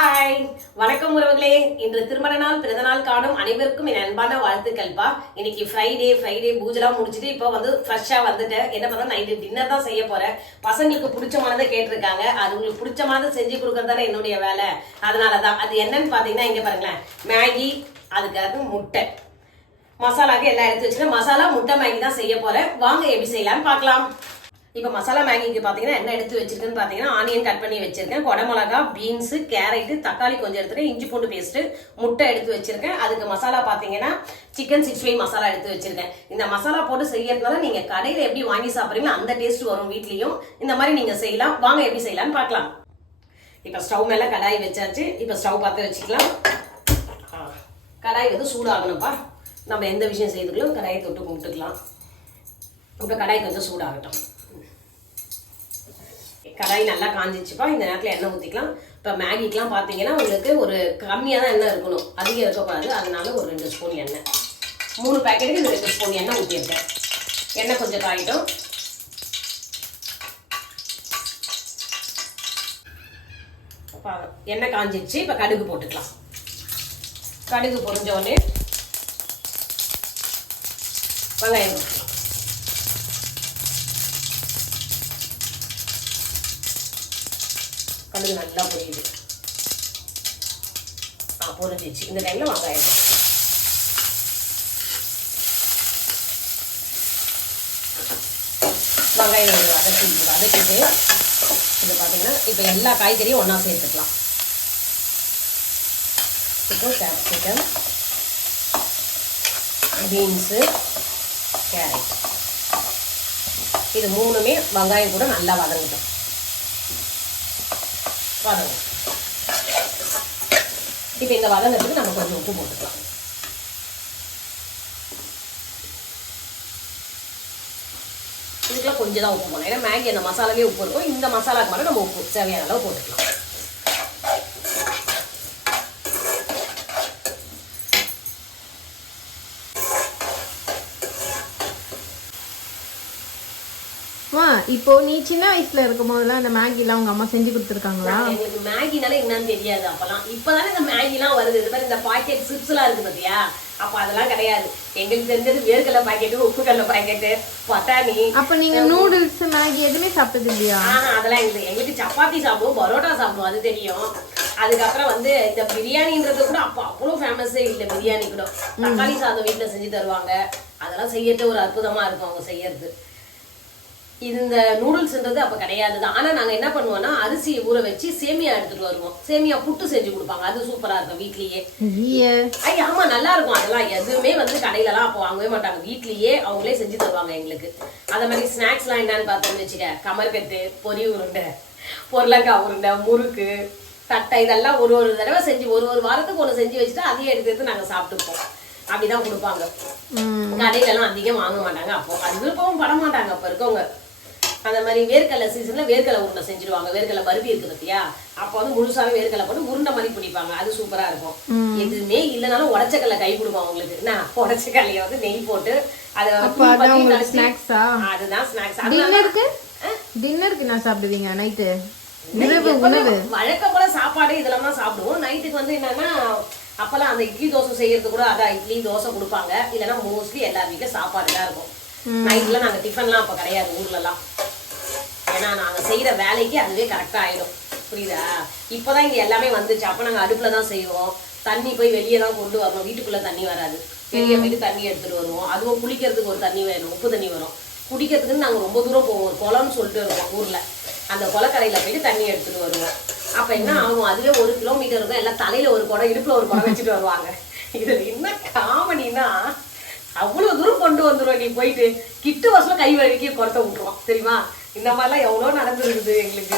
Hi வணக்கம் உறவுகளே. இன்று திருமண நாள் பிறந்த நாள் காணும் அனைவருக்கும் என் அன்பான வாழ்த்துக்கள்ப்பா. இன்னைக்கு ஃப்ரைடே பூஜைலாம் முடிச்சுட்டு இப்போ வந்து ஃப்ரெஷ்ஷா வந்துட்டேன். என்ன பண்ண நைட்டு டின்னர் தான் செய்ய போறேன். பசங்களுக்கு பிடிச்சமானதை கேட்டிருக்காங்க. அது உங்களுக்கு பிடிச்சமானதை செஞ்சு கொடுக்கறதானே என்னுடைய வேலை. அதனாலதான் அது என்னன்னு பாத்தீங்கன்னா இங்க பாருங்களேன், மேகி, அதுக்காக முட்டை, மசாலாக்கு எல்லாம் எடுத்து வச்சுட்டு மசாலா முட்டை மேகி தான் செய்ய போறேன். வாங்க எப்படி செய்யலாம்னு பார்க்கலாம். இப்போ மசாலா மேகிக்கு பார்த்தீங்கன்னா என்ன எடுத்து வச்சிருக்கேன்னு பார்த்தீங்கன்னா ஆனியன் கட் பண்ணி வச்சிருக்கேன், குடமிளகா, பீன்ஸு, கேரட்டு, தக்காளி கொஞ்சம் எடுத்துருக்கேன், இஞ்சி பூண்டு பேஸ்ட்டு, முட்டை எடுத்து வச்சிருக்கேன். அதுக்கு மசாலா பார்த்தீங்கன்னா சிக்கன் 65 மசாலா எடுத்து வச்சிருக்கேன். இந்த மசாலா போட்டு செய்யறதுனால நீங்கள் கடையில் எப்படி வாங்கி சாப்பிட்றீங்களோ அந்த டேஸ்ட் வரும். வீட்லேயும் இந்த மாதிரி நீங்கள் செய்யலாம். வாங்க எப்படி செய்யலாம்னு பார்க்கலாம். இப்போ ஸ்டவ் மேலே கடாய் வச்சாச்சு. இப்போ ஸ்டவ் பார்த்து வச்சுக்கலாம். கடாய் வந்து சூடாகணும்ப்பா. நம்ம எந்த விஷயம் செய்துக்கலாம் கடாயை தொட்டு கும்பிட்டுக்கலாம். இப்போ கடாய் கொஞ்சம் சூடாகட்டும். கடாய் நல்லா காஞ்சிச்சுப்பா. இந்த நேரத்தில் எண்ணெய் ஊற்றிக்கலாம். இப்போ மேகிக்கெலாம் பார்த்தீங்கன்னா உங்களுக்கு ஒரு கம்மியாக தான் எண்ணெய் இருக்கணும், அதிகம் இருக்கக்கூடாது. அதனால ஒரு 2 ஸ்பூன் எண்ணெய், 3 பேக்கெட்டுக்கு 2 ஸ்பூன் எண்ணெய் ஊற்றிருக்கேன். எண்ணெய் கொஞ்சம் காயிட்டும். எண்ணெய் காஞ்சிச்சு. இப்போ கடுகு போட்டுக்கலாம். கடுகு பொரிஞ்ச உடனே வெங்காயம் போட்டுக்கலாம். கடுகு நல்லா பொரியுது. பொரிஞ்சிச்சு. இந்த டைம்ல வெங்காயம் வதக்கிட்டு இது பார்த்தீங்கன்னா இப்போ எல்லா காய்கறியும் ஒன்றா சேர்த்துக்கலாம். இப்போ கேப்சிகம், பீன்ஸு, கேரட், இது மூணுமே வெங்காயம் கூட நல்லா வதங்கட்டும். இப்போ இந்த வதங்கிறதுக்கு நம்ம கொஞ்சம் உப்பு போட்டுக்கலாம். இதுக்கெல்லாம் கொஞ்சம் தான் உப்பு போடணும். ஏன்னா மேகி அந்த மசாலாவே உப்பு இருக்கும். இந்த மசாலாக்கு மட்டும் நம்ம உப்பு தேவையான அளவு போட்டுக்கலாம். இப்போ நீ சின்ன வயசுல இருக்கும் போதெல்லாம் இந்த மேகி எல்லாம் உங்க அம்மா செஞ்சு கொடுத்துருக்காங்களா? எனக்கு மேகினால என்னன்னு தெரியாது அப்பெல்லாம். இப்பதானே இந்த மேகி எல்லாம் வருது. இது மாதிரி இந்த பாக்கெட் சிப்ஸ் எல்லாம் இருக்கு பாத்தியா, அப்ப அதெல்லாம் கிடையாது. எங்களுக்கு தெரிஞ்சது வேர்க்கடலை பாக்கெட்டு, உப்பு கடலை பாக்கெட்டு, பட்டாணி. அப்ப நீங்க நூடுல்ஸ் மேகி எதுவுமே சாப்பிட்டது இல்லையா? அதெல்லாம் எங்களுக்கு சப்பாத்தி சாப்பிடுவோம், பரோட்டா சாப்பிடுவோம், அது தெரியும். அதுக்கப்புறம் வந்து இந்த பிரியாணின்றது கூட அப்போ அவ்வளோ ஃபேமஸே இல்லை. பிரியாணி கூட தக்காளி சாதம் வீட்டில் செஞ்சு தருவாங்க. அதெல்லாம் செய்யறது ஒரு அற்புதமா இருக்கும் அவங்க செய்யறது. இந்த நூடுல்ஸ்ன்றது அப்ப கிடையாது தான். ஆனா நாங்க என்ன பண்ணுவோம்னா அரிசியை ஊற வச்சு சேமியா எடுத்துட்டு வருவோம். சேமியா புட்டு செஞ்சு கொடுப்பாங்க. அது சூப்பரா இருக்கும் வீட்லயே. ஆமா நல்லா இருக்கும். அதெல்லாம் எதுவுமே வந்து கடையில எல்லாம் அப்போ வாங்கவே மாட்டாங்க. வீட்லயே அவங்களே செஞ்சு தருவாங்க எங்களுக்கு. அத மாதிரி ஸ்நாக்ஸ் எல்லாம் என்னன்னு பார்த்தோம்னு வச்சுக்க, கமர்கட்டு, பொரி உருண்டை, பொருளங்காய் உருண்டை, முறுக்கு, தட்டை, இதெல்லாம் ஒரு தடவை செஞ்சு ஒரு வாரத்துக்கு ஒண்ணு செஞ்சு வச்சுட்டு அதையே எடுத்து நாங்க சாப்பிட்டுப்போம். அப்படிதான் கொடுப்பாங்க. கடையில எல்லாம் அதிகம் வாங்க மாட்டாங்க. அப்போ அது விருப்பமும் பட மாட்டாங்க அப்ப இருக்கவங்க. அந்த மாதிரி வேர்க்கடலை சீசன்ல வேர்க்கடலை உருண்டை செஞ்சிருவாங்க. வேர்க்கடலை பருப்பி இருக்கு பத்தியா, அப்ப வந்து முழுசாவே வேர்க்கடலை போட்டு உருண்டை மாதிரி பிடிப்பாங்க. அது சூப்பரா இருக்கும். எதுவுமே இல்லைனாலும் உடச்சக்கல்லை கை கொடுக்கும் அவங்களுக்கு. என்ன உடச்சக்கல்லைய வந்து நெய் போட்டு அதுதான் ஸ்நாக்ஸ். டின்னருக்கு நான் சாப்பிடுவீங்க நைட்டு வழக்கம் போல சாப்பாடு இதெல்லாம் தான் சாப்பிடுவோம். நைட்டுக்கு வந்து என்னன்னா அப்பெல்லாம் அந்த இட்லி தோசை செய்யறது கூட அதான் இட்லி தோசை கொடுப்பாங்க. இல்லைன்னா மோஸ்ட்லி எல்லா வீட்லயும் சாப்பாடு தான் இருக்கும். நைட்ல நாங்க டிஃபன்லாம் அப்ப கிடையாது ஊர்ல எல்லாம். ஏன்னா நாங்க செய்யற வேலைக்கு அதுவே கரெக்டா ஆயிடும். புரியுதா? இப்பதான் இங்க எல்லாமே வந்துச்சு. அப்ப நாங்க அடுப்புலதான் செய்வோம். தண்ணி போய் வெளியே தான் கொண்டு வரணும். வீட்டுக்குள்ள தண்ணி வராது. வெளியே போயிட்டு தண்ணி எடுத்துட்டு வருவோம். அதுவும் குளிக்கிறதுக்கு ஒரு தண்ணி வேணும், உப்பு தண்ணி வரும். குடிக்கிறதுக்குன்னு நாங்க ரொம்ப தூரம் போவோம். ஒரு குளம்னு சொல்லிட்டு இருக்கோம் ஊர்ல. அந்த குளக்கரையில போயிட்டு தண்ணி எடுத்துட்டு வருவோம். அப்ப என்ன ஆகும், அதுவே 1 கிலோமீட்டர் இருக்கும். எல்லாம் தலையில ஒரு குடம், இடுப்புல ஒரு குடம் வச்சுட்டு வருவாங்க. இதுல என்ன காமெடினா அவ்வளவு தூரம் கொண்டு வந்துடும். நீ போயிட்டு கிட்டு வசல கை வலிக்க குறத்த விட்டுருவோம். தெரியுமா? இந்த மாதிரிலாம் எவ்வளோ நடந்துருக்குது எங்களுக்கு.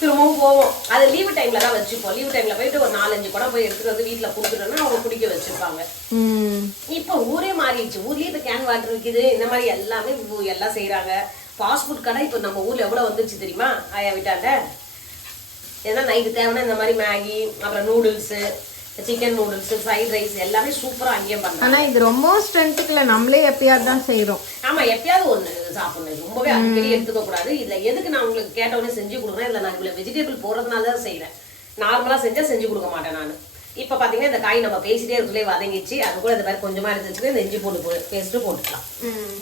திரும்பவும் போவோம். அது லீவு டைம்ல தான் வச்சுப்போம். லீவு டைம்ல போயிட்டு ஒரு 4-5 குடம் போய் எடுத்துட்டு வந்து வீட்டுல குடுத்துட்டோம்னா அவங்க குடிக்க வச்சிருப்பாங்க. இப்ப ஊரே மாறிடுச்சு. ஊர்லயே இப்ப கேன் வாட்டர் விற்கிது. இந்த மாதிரி எல்லாமே எல்லாம் செய்யறாங்க. ஃபாஸ்ட் ஃபுட் கடை இப்ப நம்ம ஊர்ல எவ்வளவு வந்துருச்சு தெரியுமா? ஆயா விட்டாண்ட ஏன்னா நைட்டு தேவைன்னா இந்த மாதிரி மேகி, அப்புறம் noodles, chicken noodles, fried rice எல்லாமே சூப்பரா அங்கேயே பண்ணலாம். ஆனா இது ரொம்ப ஸ்ட்ரென்த்துக்குல நம்மளே எப்பயாவது தான் செய்யறோம். ஆமா, எப்பயாவது ஒண்ணு சாப்பிடணும். ரொம்பவே அடிக்கடி எடுத்துக்க கூடாது. இதுல எதுக்கு நான் உங்களுக்கு கேட்டவொடனே செஞ்சு கொடுக்குறேன், இதுல நான் இவ்வளவு வெஜிடபிள் போடுறதுனால தான் செய்யறேன். நார்மலாக செஞ்சு கொடுக்க மாட்டேன் நான். இப்போ பார்த்தீங்கன்னா இந்த காய் நம்ம பேசிட்டே இருக்குள்ளே வதங்கிச்சு. அது கூட இந்த மாதிரி கொஞ்சமாக எடுத்து வச்சுட்டு இந்த இஞ்சி பூண்டு பேஸ்ட்டு போட்டுக்கலாம்.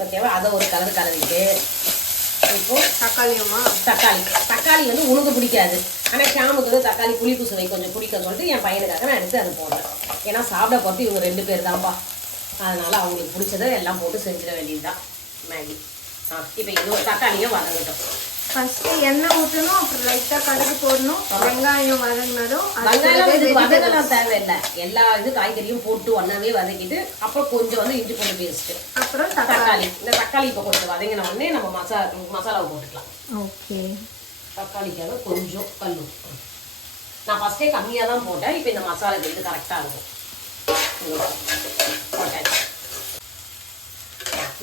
ஓகேவா? அதை ஒரு கலந்துட்டு இப்போ தக்காளி வந்து உனக்கு பிடிக்காது, ஆனால் ஷாமுக்கு வந்து தக்காளி புளிப்பு சுவை கொஞ்சம் பிடிக்கும் சொல்லிட்டு என் பையனுக்காக நான் எடுத்து அதை போடுறேன். ஏன்னா சாப்பிட போகிறது இவங்க 2 பேர் தான்ப்பா, அதனால அவங்களுக்கு பிடிச்சதை எல்லாம் போட்டு செஞ்சிட வேண்டியதுதான் மேகி. இப்போ இது ஒரு தக்காளியும் வதங்கட்டும். ஃபர்ஸ்ட் எண்ணெய் ஊற்றணும், அப்புறம் லைட்டாக கடுகு போடணும், வெங்காயம் வதங்கினதும். வெங்காயம் வதங்கலாம் தேவையில்லை, எல்லா இது காய்கறியும் போட்டு ஒன்றாவே வதக்கிட்டு அப்புறம் கொஞ்சம் வந்து இஞ்சி பூண்டு பேஸ்ட்டு, அப்புறம் தக்காளி. இந்த தக்காளி இப்போ கொஞ்சம் வதங்கின உடனே நம்ம மசாலாவை போட்டுக்கலாம். ஓகே. தக்காளிக்காக கொஞ்சம் கல் உப்பு நான் ஃபஸ்ட்டே கம்மியாக தான் போட்டேன். இப்போ இந்த மசாலா இது கரெக்டாக இருக்கும். போட்டாச்சு.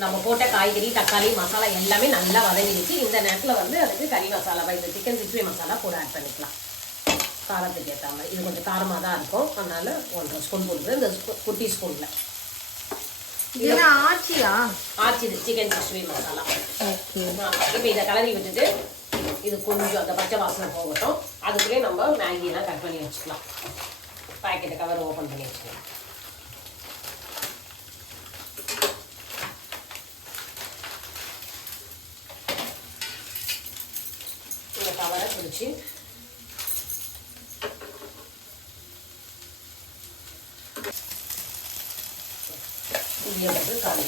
நம்ம போட்ட காய்கறி தக்காளி மசாலா எல்லாமே நல்லா வதங்கிடுச்சு. இந்த நேரத்தில் வந்து அதுக்கு கறி மசாலாவை இந்த சிக்கன் 60 மசாலா கூட ஆட் பண்ணிக்கலாம். காரத்துக்கு ஏற்ற மாதிரி இது கொஞ்சம் காரமாக தான் இருக்கும், அதனால 1.5 ஸ்பூன் போடுறது. இந்த குட்டி ஸ்பூனில் ஆச்சி சிக்கன் 60 மசாலா. இப்போ இதை கலரி விட்டுட்டு இது கொஞ்சம் அந்த பச்சை வாசனை போகட்டும். அதுக்குள்ளே நம்ம மேகியெல்லாம் கட் பண்ணி வச்சுக்கலாம். பாக்கெட்டை கவர் ஓப்பன் பண்ணி வச்சுக்கலாம். இந்த கவரை பிடிச்சி இடியப்பட்டு காலி.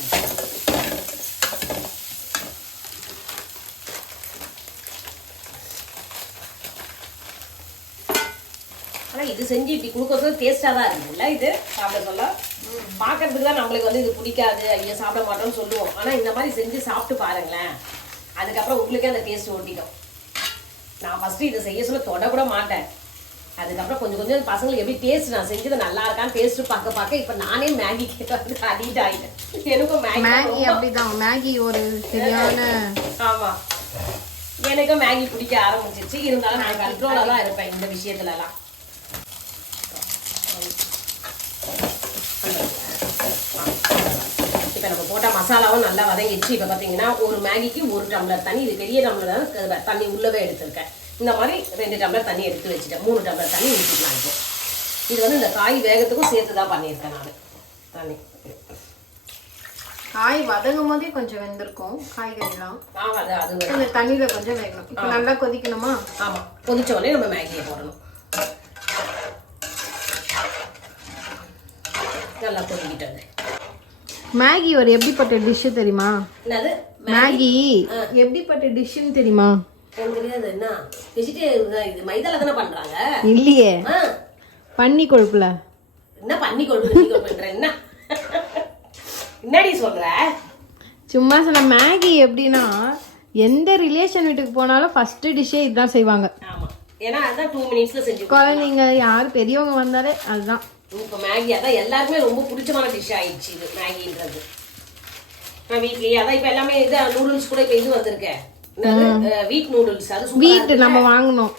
ஆனால் இது செஞ்சு இப்படி கொடுக்கறது டேஸ்ட்டாக தான் இருக்குல்ல. இது சாப்பிட சொல்ல பார்க்கறதுக்கு தான் நம்மளுக்கு வந்து இது பிடிக்காது, ஐயோ சாப்பிட மாட்டோம்னு சொல்லுவோம். ஆனால் இந்த மாதிரி செஞ்சு சாப்பிட்டு பாருங்களேன், அதுக்கப்புறம் உங்களுக்கே அந்த டேஸ்ட் ஓட்டிடும். நான் ஃபஸ்ட்டு இதை செய்ய சொல்ல தொடக்கூட மாட்டேன். அதுக்கப்புறம் கொஞ்சம் கொஞ்சம் பசங்களுக்கு எப்படி டேஸ்ட் நான் செஞ்சது நல்லா இருக்கான்னு டேஸ்ட்டு பார்க்க இப்போ நானே மேகி கேட்டு வந்து அடிக்ட் ஆகிட்டேன். எனக்கும் மேகி அப்படிதான், மேகி ஒரு சரியான. ஆமாம், எனக்கும் மேகி பிடிக்க ஆரம்பிச்சிருச்சு. இருந்தாலும் நான் கண்ட்ரோலாக தான் இருப்பேன் இந்த விஷயத்துலலாம். இப்போ நம்ம போட்ட மசாலாவும் நல்லா வதங்கிடுச்சு. இப்போ பார்த்தீங்கன்னா ஒரு மேகிக்கு 1 டம்ளர் தண்ணி, இது பெரிய டம்ளர் தான் தண்ணி உள்ளவே எடுத்துருக்கேன். இந்த மாதிரி 2 டம்ளர் தண்ணி எடுத்து வச்சுட்டேன். 3 டம்ளர் தண்ணி ஊற்றிக்கலாம். இப்போ இது வந்து இந்த காய் வேகத்துக்கும் சேர்த்து தான் பண்ணியிருக்கேன் நான் தண்ணி. காய் வதங்கும் போதே கொஞ்சம் வெந்திருக்கும் காய்கறிலாம். அது அந்த தண்ணியில கொஞ்சம் வேகணும். இப்போ நல்லா கொதிக்கணுமா? ஆமாம், கொதிச்ச உடனே நம்ம மேகியை போடணும். நல்லா கொதிக்கிட்டது. மேகி ஒரு எப்படிப்பட்ட டிஷ் தெரியுமா? என்னது மேகி எப்படிப்பட்ட டிஷ்னு தெரியுமா? எனக்கு தெரியாது. என்ன வெஜிடேரியன் இது மைதால தானே பண்றாங்க? இல்லையே, பன்னி கொழுப்புல. என்ன பன்னி கொழுப்பு பண்ற? என்ன என்னடி சொல்ற? சும்மா சொன்ன. மேகி எப்படின்னா எந்த ரிலேஷன் வீட்டுக்கு போனாலும் ஃபர்ஸ்ட் டிஷ்ஷே இதுதான் செய்வாங்க. ஆமா, ஏன்னா அதான் 2 மினிட்ஸ்ல செஞ்சு. குழந்தைங்க யார் பெரியவங்க வந்தாலே அதுதான். இப்போ மேகி அதான் எல்லாருக்குமே ரொம்ப பிடிச்சமான டிஷ் ஆயிடுச்சு இது மேகின்றது. நான் வீட்லயே அதான் இப்போ எல்லாமே இது நூடுல்ஸ் கூட இப்போ இது வந்திருக்கேன், வீட் நூடுல்ஸ். அது வீட் நம்ம வாங்கணும்.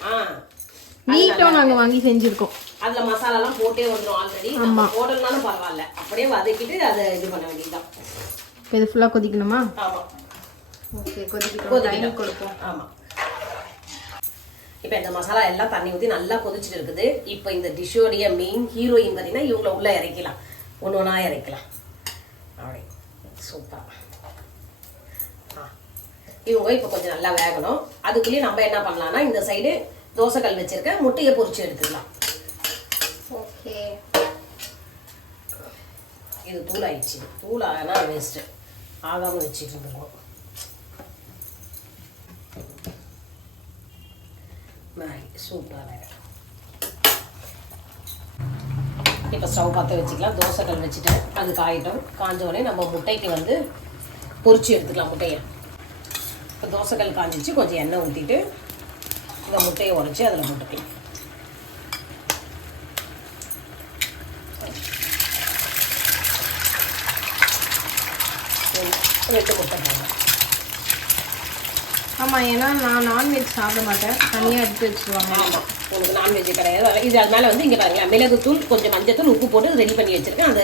வீட்டும் நாங்க வாங்கி செஞ்சிருக்கோம். அதுல மசாலாலாம் போட்டே வந்துடும் ஆல்ரெடி. நம்ம போடலனாலும் பரவாயில்ல, அப்படியே வதக்கிட்டு அதை இது பண்ண வேண்டியதுதான். இப்போ இது ஃபுல்லா கொதிக்கணுமா? ஆமா, ஓகே, கொதிக்கணும். கொடுப்போம். ஆமா, இப்போ இந்த மசாலா எல்லாம் தண்ணி ஊற்றி நல்லா கொதிச்சுட்டு இருக்குது. இப்போ இந்த டிஷ்ஷோடைய மெயின் ஹீரோயின் பார்த்தீங்கன்னா இவங்கள உள்ளே இறக்கலாம், ஒன்றா இறக்கலாம். அப்படி சூப்பராக இவங்க இப்போ கொஞ்சம் நல்லா வேகணும். அதுக்குள்ளேயே நம்ம என்ன பண்ணலாம்னா இந்த சைடு தோசைக்கல் வச்சிருக்க முட்டையை பொரிச்சு எடுத்துக்கலாம். ஓகே, இது தூள் ஆயிடுச்சு. தூள் ஆனா வேஸ்ட்டு ஆகாமல் வச்சுட்டு இருந்துருவோம். சூப்பராக இப்போ ஸ்டவ் பற்ற வச்சுக்கலாம். தோசைக்கல் வச்சுட்டேன், அது காயிட்டும். காஞ்ச உடனே நம்ம முட்டைக்கு வந்து பொரிச்சு எடுத்துக்கலாம் முட்டையை. இப்போ தோசைக்கல் காஞ்சிச்சு, கொஞ்சம் எண்ணெய் ஊற்றிட்டு இந்த முட்டையை உடைச்சி அதில் போட்டுக்கலாம். வெட்டு முட்டை போடலாம். ஆமாம், ஏன்னா நான் நான்வெஜ் சாப்பிட மாட்டேன், தனியாக எடுத்து வச்சுருவாங்க. ஆமாம், உங்களுக்கு நான்வெஜ் கிடையாது. இது அது மேலே வந்து இங்கே பாருங்கள், மிளகுத்தூள், கொஞ்சம் மஞ்சத்தூள், உப்பு போட்டு ரெடி பண்ணி வச்சுருக்கேன். அந்த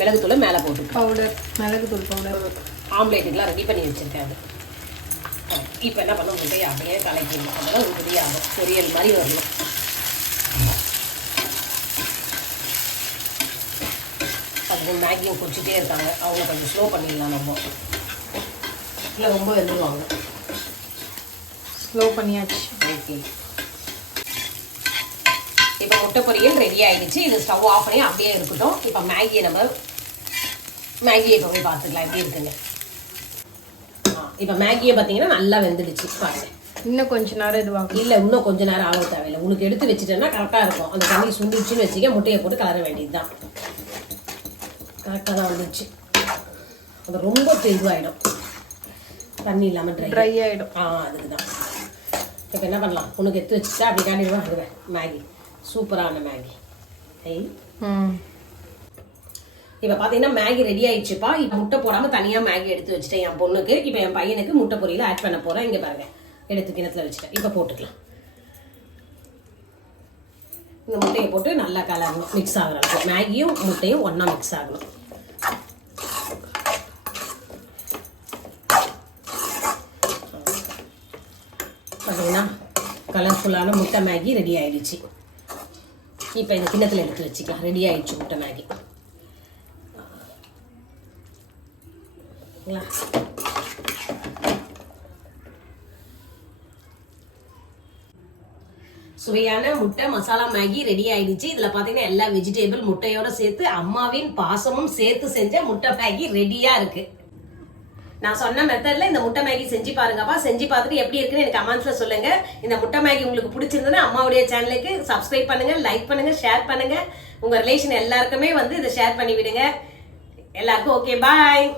மிளகுத்தூளை மேலே போட்டு பவுடர், மிளகுத்தூள் பவுடர், ஆம்லேட்டுக்கெலாம் ரெடி பண்ணி வச்சுருக்கேன். அது இப்போ என்ன பண்ண முட்டையை அப்படியே கலக்கிடணும். அதெல்லாம் உதிரியாகும், பொரியல் மாதிரி வரணும். அது மேகியும் குடிச்சிட்டே இருக்காங்க, அவங்க கொஞ்சம் ஸ்லோ பண்ணிடலாம் நம்ம, இல்லை ரொம்ப வெந்துடுவாங்க. ஸ்லோ பண்ணியாச்சு. ஓகே, இப்போ முட்டை பொரியல் ரெடி ஆகிடுச்சு. இது ஸ்டவ் ஆஃப் பண்ணி அப்படியே இருக்கட்டும். இப்போ மேகியை இப்போ போய் பார்த்துக்கலாம் எப்படி இருக்குங்க. இப்போ மேகியை பார்த்தீங்கன்னா நல்லா வெந்துடுச்சு பாருங்க. இன்னும் கொஞ்ச நேரம் இதுவாகும். இல்லை, இன்னும் கொஞ்ச நேரம் ஆக தேவையில்லை. உங்களுக்கு எடுத்து வச்சுட்டேன்னா கரெக்டாக இருக்கும். அந்த தண்ணி சுண்டிச்சுன்னு வச்சுக்க, முட்டையை போட்டு கலர வேண்டியது தான். கரெக்டாக தான் வந்துச்சு. அது ரொம்ப இதுவாகிடும், தண்ணி இல்லாமல் ட்ரை ஆகிடும். அதுக்கு தான். இப்போ என்ன பண்ணலாம், உனக்கு எடுத்து வச்சுட்டா அப்படி காட்டிடுவா அதுவேன் மேகி. சூப்பரான மேகி. இப்போ பார்த்தீங்கன்னா மேகி ரெடி ஆயிடுச்சுப்பா. இப்போ முட்டை போடாமல் தனியாக மேகி எடுத்து வச்சுட்டேன் என் பொண்ணுக்கு. இப்போ என் பையனுக்கு முட்டை பொரியல் ஆட் பண்ண போகிறேன். இங்கே பாருங்க, எடுத்து கிணத்துல வச்சுட்டேன். இப்போ போட்டுக்கலாம். இந்த முட்டையை போட்டு நல்லா கலரணும், மிக்ஸ் ஆகணும். மேகியும் முட்டையும் ஒன்றா மிக்ஸ் ஆகணும். பார்த்தீங்கன்னா கலர்ஃபுல்லான முட்டை மேகி ரெடி ஆயிடுச்சு. இப்போ இந்த கிண்ணத்தில் எடுத்து வச்சுக்கலாம். ரெடி ஆயிடுச்சு முட்டை மேகி. சுவையான முட்டை மசாலா மேகி ரெடி ஆயிடுச்சு. இதுல பாத்தீங்கன்னா எல்லா வெஜிடேபிள் முட்டையோட சேர்த்து அம்மாவின் பாசமும் சேர்த்து செஞ்ச முட்டை மேகி ரெடியா இருக்கு. நான் சொன்ன மெத்தட்ல இந்த முட்டை மேகி செஞ்சு பாருங்கப்பா. செஞ்சு பார்த்துட்டு எப்படி இருக்குன்னு எனக்கு கமெண்ட்ஸ்ல சொல்லுங்க. இந்த முட்டை மேகி உங்களுக்கு பிடிச்சிருந்ததுன்னா அம்மாவுடைய சேனலுக்கு சப்ஸ்கிரைப் பண்ணுங்க, லைக் பண்ணுங்க, ஷேர் பண்ணுங்க. உங்க ரிலேஷன் எல்லாருக்குமே இதை ஷேர் பண்ணி விடுங்க. எல்லாருக்கும் ஓகே, பாய்.